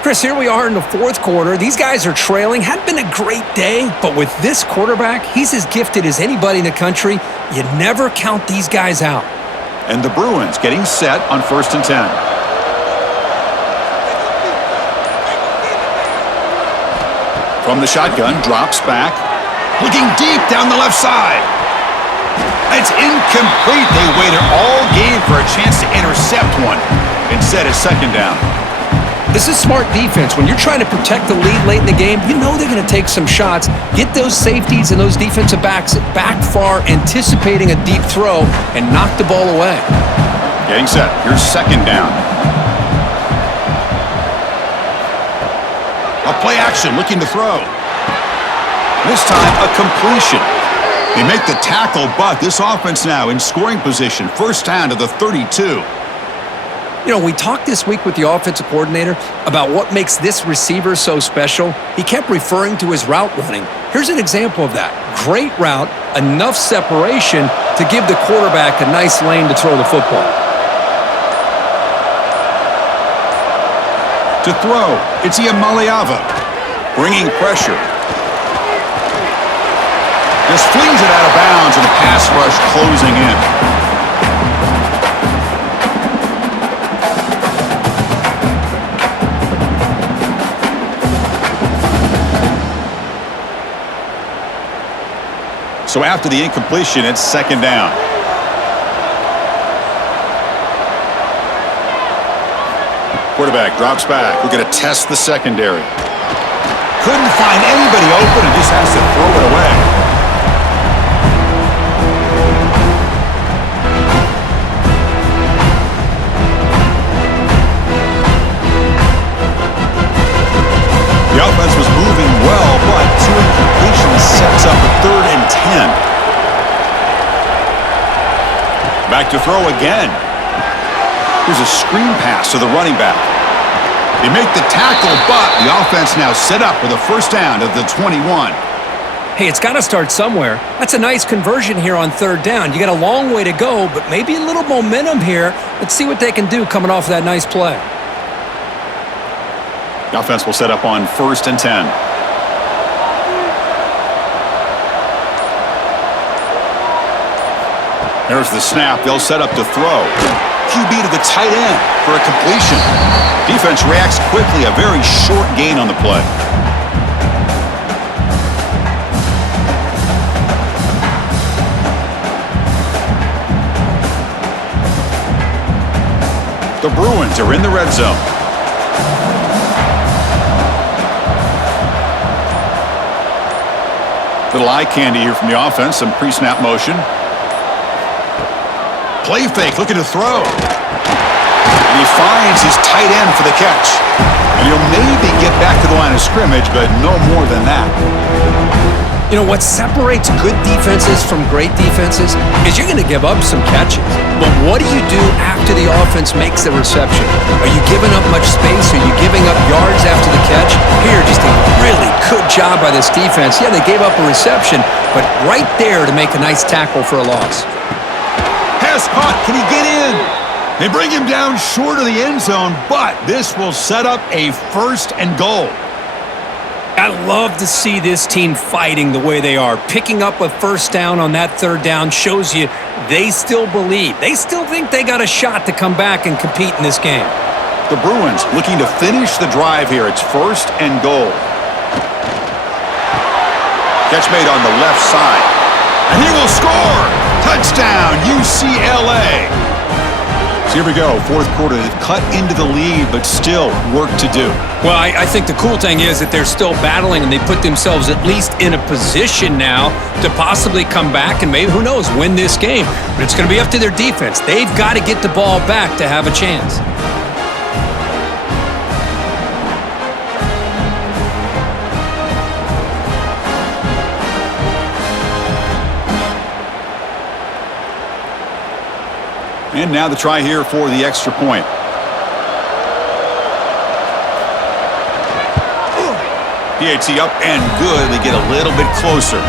Chris, here we are in the fourth quarter. These guys are trailing. Hadn't been a great day, but with this quarterback, he's as gifted as anybody in the country. You never count these guys out. And the Bruins getting set on 1st and 10. From the shotgun, drops back. Looking deep down the left side. It's incomplete. They waited all game for a chance to intercept one. Instead, it's 2nd down. This is smart defense. When you're trying to protect the lead late in the game, you know they're going to take some shots, get those safeties and those defensive backs back far, anticipating a deep throw, and knock the ball away. Getting set. Here's 2nd down. A play action, looking to throw. This time, a completion. They make the tackle, but this offense now in scoring position. 1st down to the 32. You know, we talked this week with the offensive coordinator about what makes this receiver so special. He kept referring to his route running. Here's an example of that. Great route, enough separation to give the quarterback a nice lane to throw the football. To throw, it's Iamaleava. Bringing pressure. Just flings it out of bounds and the pass rush closing in. So after the incompletion, it's 2nd down. Quarterback drops back. We're going to test the secondary. Couldn't find anybody open and just has to throw it away. The offense was moving well, but 2 incompletions sets up a 3rd and 10. Back to throw again. Here's a screen pass to the running back. They make the tackle, but the offense now set up with a 1st down at the 21. Hey, it's got to start somewhere. That's a nice conversion here on 3rd down. You got a long way to go, but maybe a little momentum here. Let's see what they can do coming off that nice play. The offense will set up on 1st and 10. There's the snap. They'll set up to throw. QB to the tight end for a completion. Defense reacts quickly. A very short gain on the play. The Bruins are in the red zone. Little eye candy here from the offense. Some pre-snap motion. Play fake, looking to throw. And he finds his tight end for the catch. And he'll maybe get back to the line of scrimmage, but no more than that. You know, what separates good defenses from great defenses is you're going to give up some catches. But what do you do after the offense makes the reception? Are you giving up much space? Are you giving up yards after the catch? Here, just a really good job by this defense. Yeah, they gave up a reception, but right there to make a nice tackle for a loss. Pass caught. Can he get in? They bring him down short of the end zone, but this will set up a 1st and goal. I love to see this team fighting the way they are. Picking up a 1st down on that 3rd down shows you they still believe. They still think they got a shot to come back and compete in this game. The Bruins looking to finish the drive here. It's 1st and goal. Catch made on the left side. And he will score! Touchdown, UCLA! So here we go, 4th quarter. They've cut into the lead, but still work to do. Well, I think the cool thing is that they're still battling, and they put themselves at least in a position now to possibly come back and maybe, who knows, win this game. But it's going to be up to their defense. They've got to get the ball back to have a chance. And now the try here for the extra point. PAT up and good. They get a little bit closer.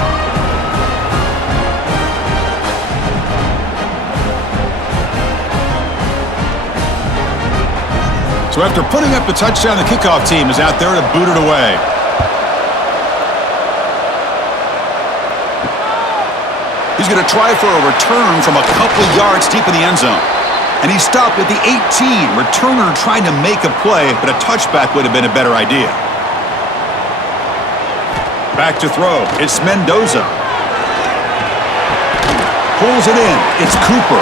So after putting up the touchdown, the kickoff team is out there to boot it away. He's going to try for a return from a couple yards deep in the end zone. And he stopped at the 18. Returner trying to make a play, but a touchback would have been a better idea. Back to throw. It's Mendoza. Pulls it in. It's Cooper.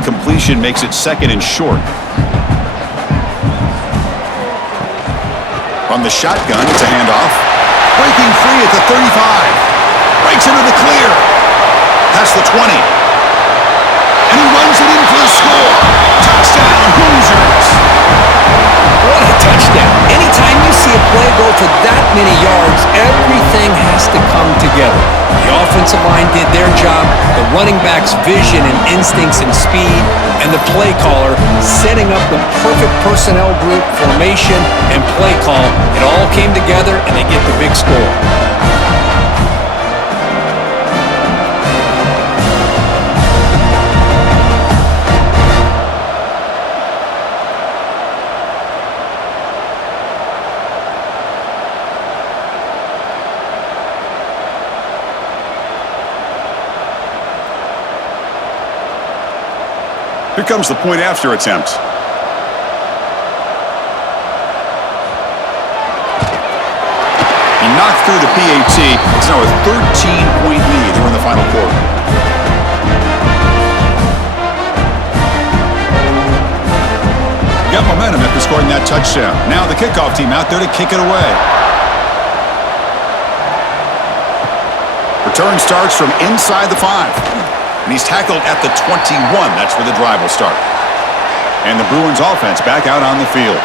Completion makes it 2nd and short. From the shotgun, it's a handoff. Breaking free at the 35. Breaks into the clear. Past the 20. And he runs it in for the score. Touchdown, Hoosiers. What a touchdown. Anytime you see a play go for that many yards, everything has to come together. The offensive line did their job, the running back's vision and instincts and speed, and the play caller setting up the perfect personnel group, formation, and play call. It all came together, and they get the big score. Here comes the point after attempt. He knocked through the PAT. It's now a 13-point lead here in the final quarter. Got momentum after scoring that touchdown. Now the kickoff team out there to kick it away. Return starts from inside the 5. And he's tackled at the 21. That's where the drive will start. And the Bruins offense back out on the field.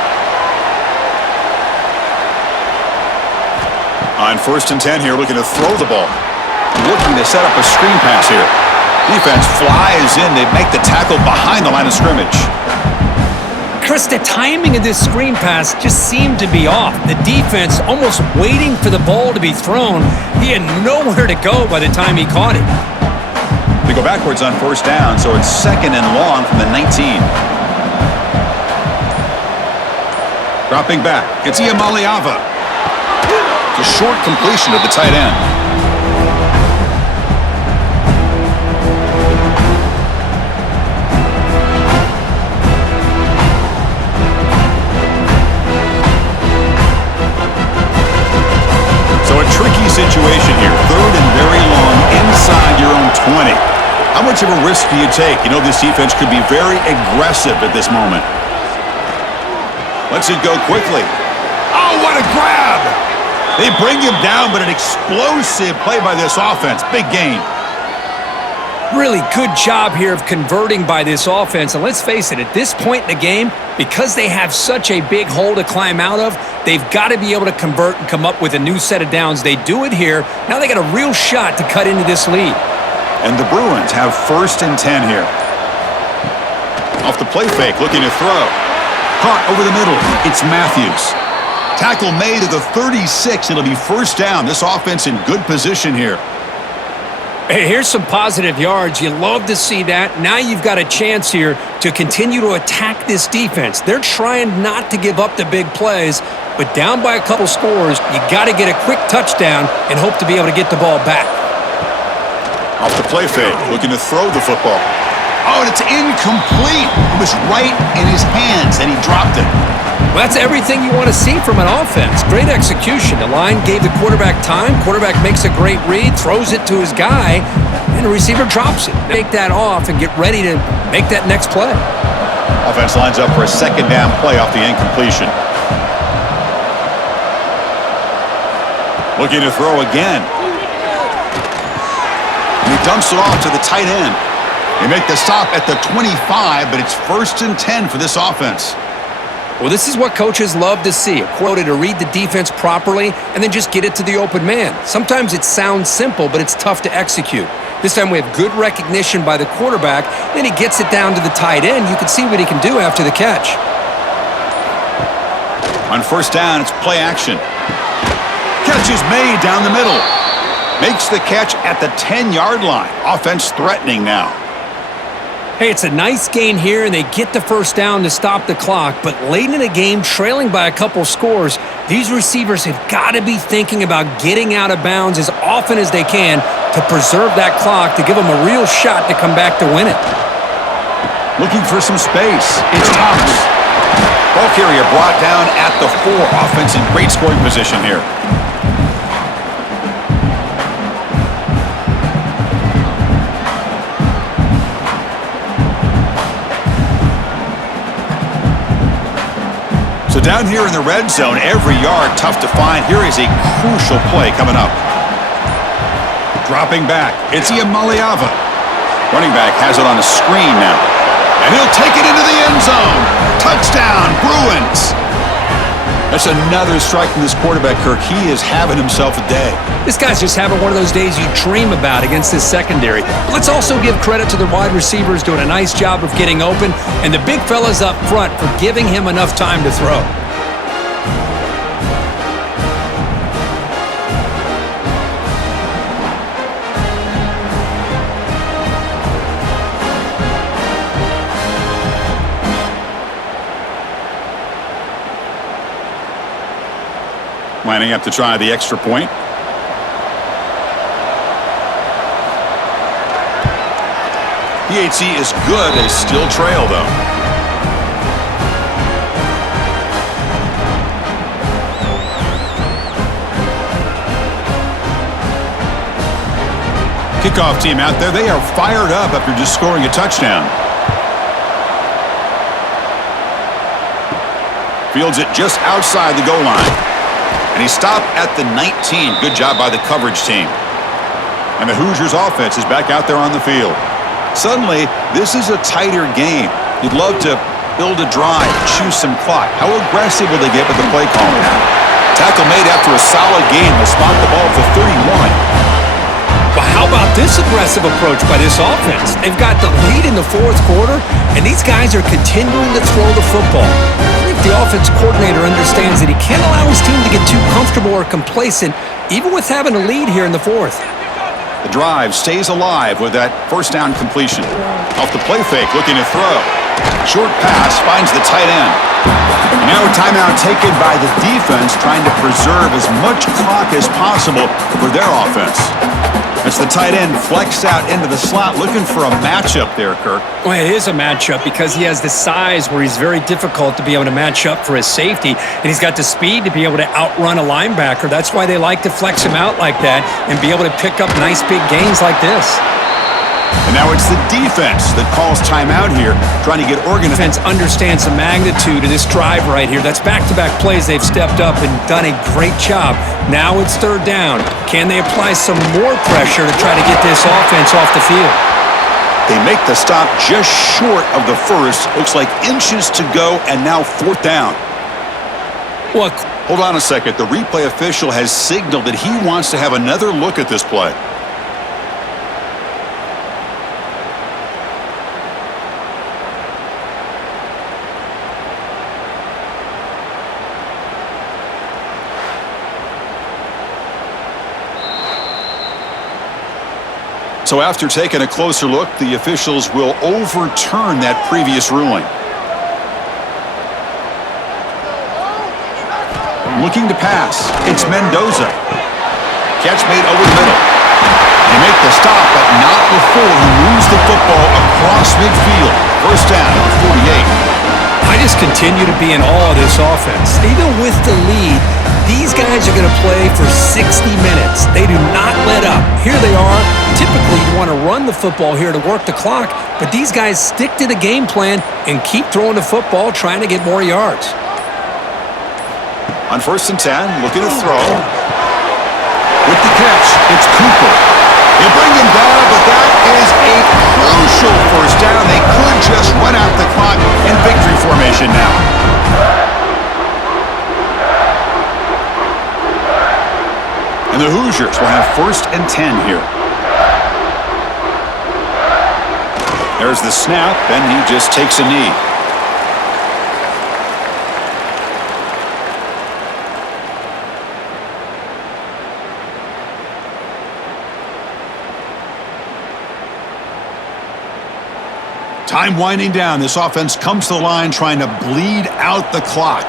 On 1st and 10 here, looking to throw the ball. Looking to set up a screen pass here. Defense flies in. They make the tackle behind the line of scrimmage. Chris, the timing of this screen pass just seemed to be off. The defense almost waiting for the ball to be thrown. He had nowhere to go by the time he caught it. They go backwards on 1st down, so it's 2nd and long from the 19. Dropping back, it's Iamaleava. It's a short completion of the tight end. So a tricky situation here. 3rd and very long inside your own 20. How much of a risk do you take? You know this defense could be very aggressive at this moment. Lets it go quickly. Oh, what a grab! They bring him down, but an explosive play by this offense. Big gain. Really good job here of converting by this offense. And let's face it, at this point in the game, because they have such a big hole to climb out of, they've got to be able to convert and come up with a new set of downs. They do it here. Now they got a real shot to cut into this lead. And the Bruins have 1st and 10 here. Off the play fake, looking to throw. Caught over the middle. It's Matthews. Tackle made at the 36. It'll be 1st down. This offense in good position here. Hey, here's some positive yards. You love to see that. Now you've got a chance here to continue to attack this defense. They're trying not to give up the big plays, but down by a couple scores, you got to get a quick touchdown and hope to be able to get the ball back. Off the play fake, looking to throw the football. Oh, and it's incomplete. It was right in his hands, and he dropped it. Well, that's everything you want to see from an offense. Great execution. The line gave the quarterback time. Quarterback makes a great read, throws it to his guy, and the receiver drops it. Take that off and get ready to make that next play. Offense lines up for a 2nd down play off the incompletion. Looking to throw again. And he dumps it off to the tight end. They make the stop at the 25, but it's 1st and 10 for this offense. Well, this is what coaches love to see. A quota to read the defense properly and then just get it to the open man. Sometimes it sounds simple, but it's tough to execute. This time we have good recognition by the quarterback. Then he gets it down to the tight end. You can see what he can do after the catch. On 1st down, it's play action. Catch is made down the middle. Makes the catch at the 10-yard line. Offense threatening now. Hey, it's a nice gain here, and they get the 1st down to stop the clock. But late in the game, trailing by a couple scores, these receivers have got to be thinking about getting out of bounds as often as they can to preserve that clock, to give them a real shot to come back to win it. Looking for some space. It's Thomas. Ball carrier brought down at the 4. Offense in great scoring position here. So down here in the red zone, every yard tough to find. Here is a crucial play coming up. Dropping back, it's Iamaleava. Running back has it on a screen now. And he'll take it into the end zone. Touchdown, Bruins. That's another strike from this quarterback, Kirk. He is having himself a day. This guy's just having one of those days you dream about against this secondary. But let's also give credit to the wide receivers doing a nice job of getting open, and the big fellas up front for giving him enough time to throw. Lining up to try the extra point. PHC is good. They still trail, though. Kickoff team out there. They are fired up after just scoring a touchdown. Fields it just outside the goal line. And he stopped at the 19. Good job by the coverage team. And the Hoosiers offense is back out there on the field. Suddenly, this is a tighter game. You'd love to build a drive, choose some clock. How aggressive will they get with the play calling? Tackle made after a solid game. They'll spot the ball for 31. Well, how about this aggressive approach by this offense? They've got the lead in the 4th quarter, and these guys are continuing to throw the football. The offense coordinator understands that he can't allow his team to get too comfortable or complacent, even with having a lead here in the 4th. The drive stays alive with that 1st down completion. Off the play fake, looking to throw. Short pass finds the tight end. And now a timeout taken by the defense, trying to preserve as much clock as possible for their offense. As the tight end flexed out into the slot, looking for a matchup there, Kirk. Well, it is a matchup because he has the size where he's very difficult to be able to match up for his safety, and he's got the speed to be able to outrun a linebacker. That's why they like to flex him out like that and be able to pick up nice big gains like this. And now it's the defense that calls timeout here, trying to get organized. Defense understands the magnitude of this drive right here. That's back-to-back plays. They've stepped up and done a great job. Now it's third down. Can they apply some more pressure to try to get this offense off the field? They make the stop just short of the first. Looks like inches to go, and now fourth down. Well, hold on a second. The replay official has signaled that he wants to have another look at this play. So after taking a closer look, the officials will overturn that previous ruling. Looking to pass. It's Mendoza. Catch made over the middle. They make the stop, but not before he moves the football across midfield. First down at the 48. I just continue to be in awe of this offense. Even with the lead, these guys are going to play for 60 minutes. They do not let up. Here they are. Typically, you want to run the football here to work the clock, but these guys stick to the game plan and keep throwing the football, trying to get more yards. On 1st and 10, looking to throw. With the catch, it's Cooper. They bring him down, but that is a crucial first down. They could just run out the clock in victory formation now. And the Hoosiers will have 1st and 10 here. There's the snap, and he just takes a knee. Time winding down. This offense comes to the line trying to bleed out the clock.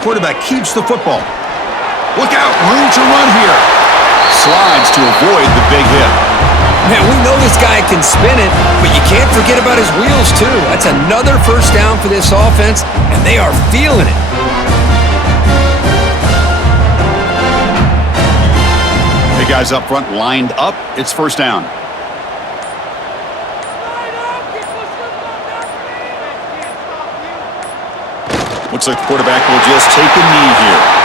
Quarterback keeps the football. Look out, room to run here. Slides to avoid the big hit. Man, we know this guy can spin it, but you can't forget about his wheels too. That's another first down for this offense, and they are feeling it. The guys up front lined up. It's first down. Looks like the quarterback will just take a knee here.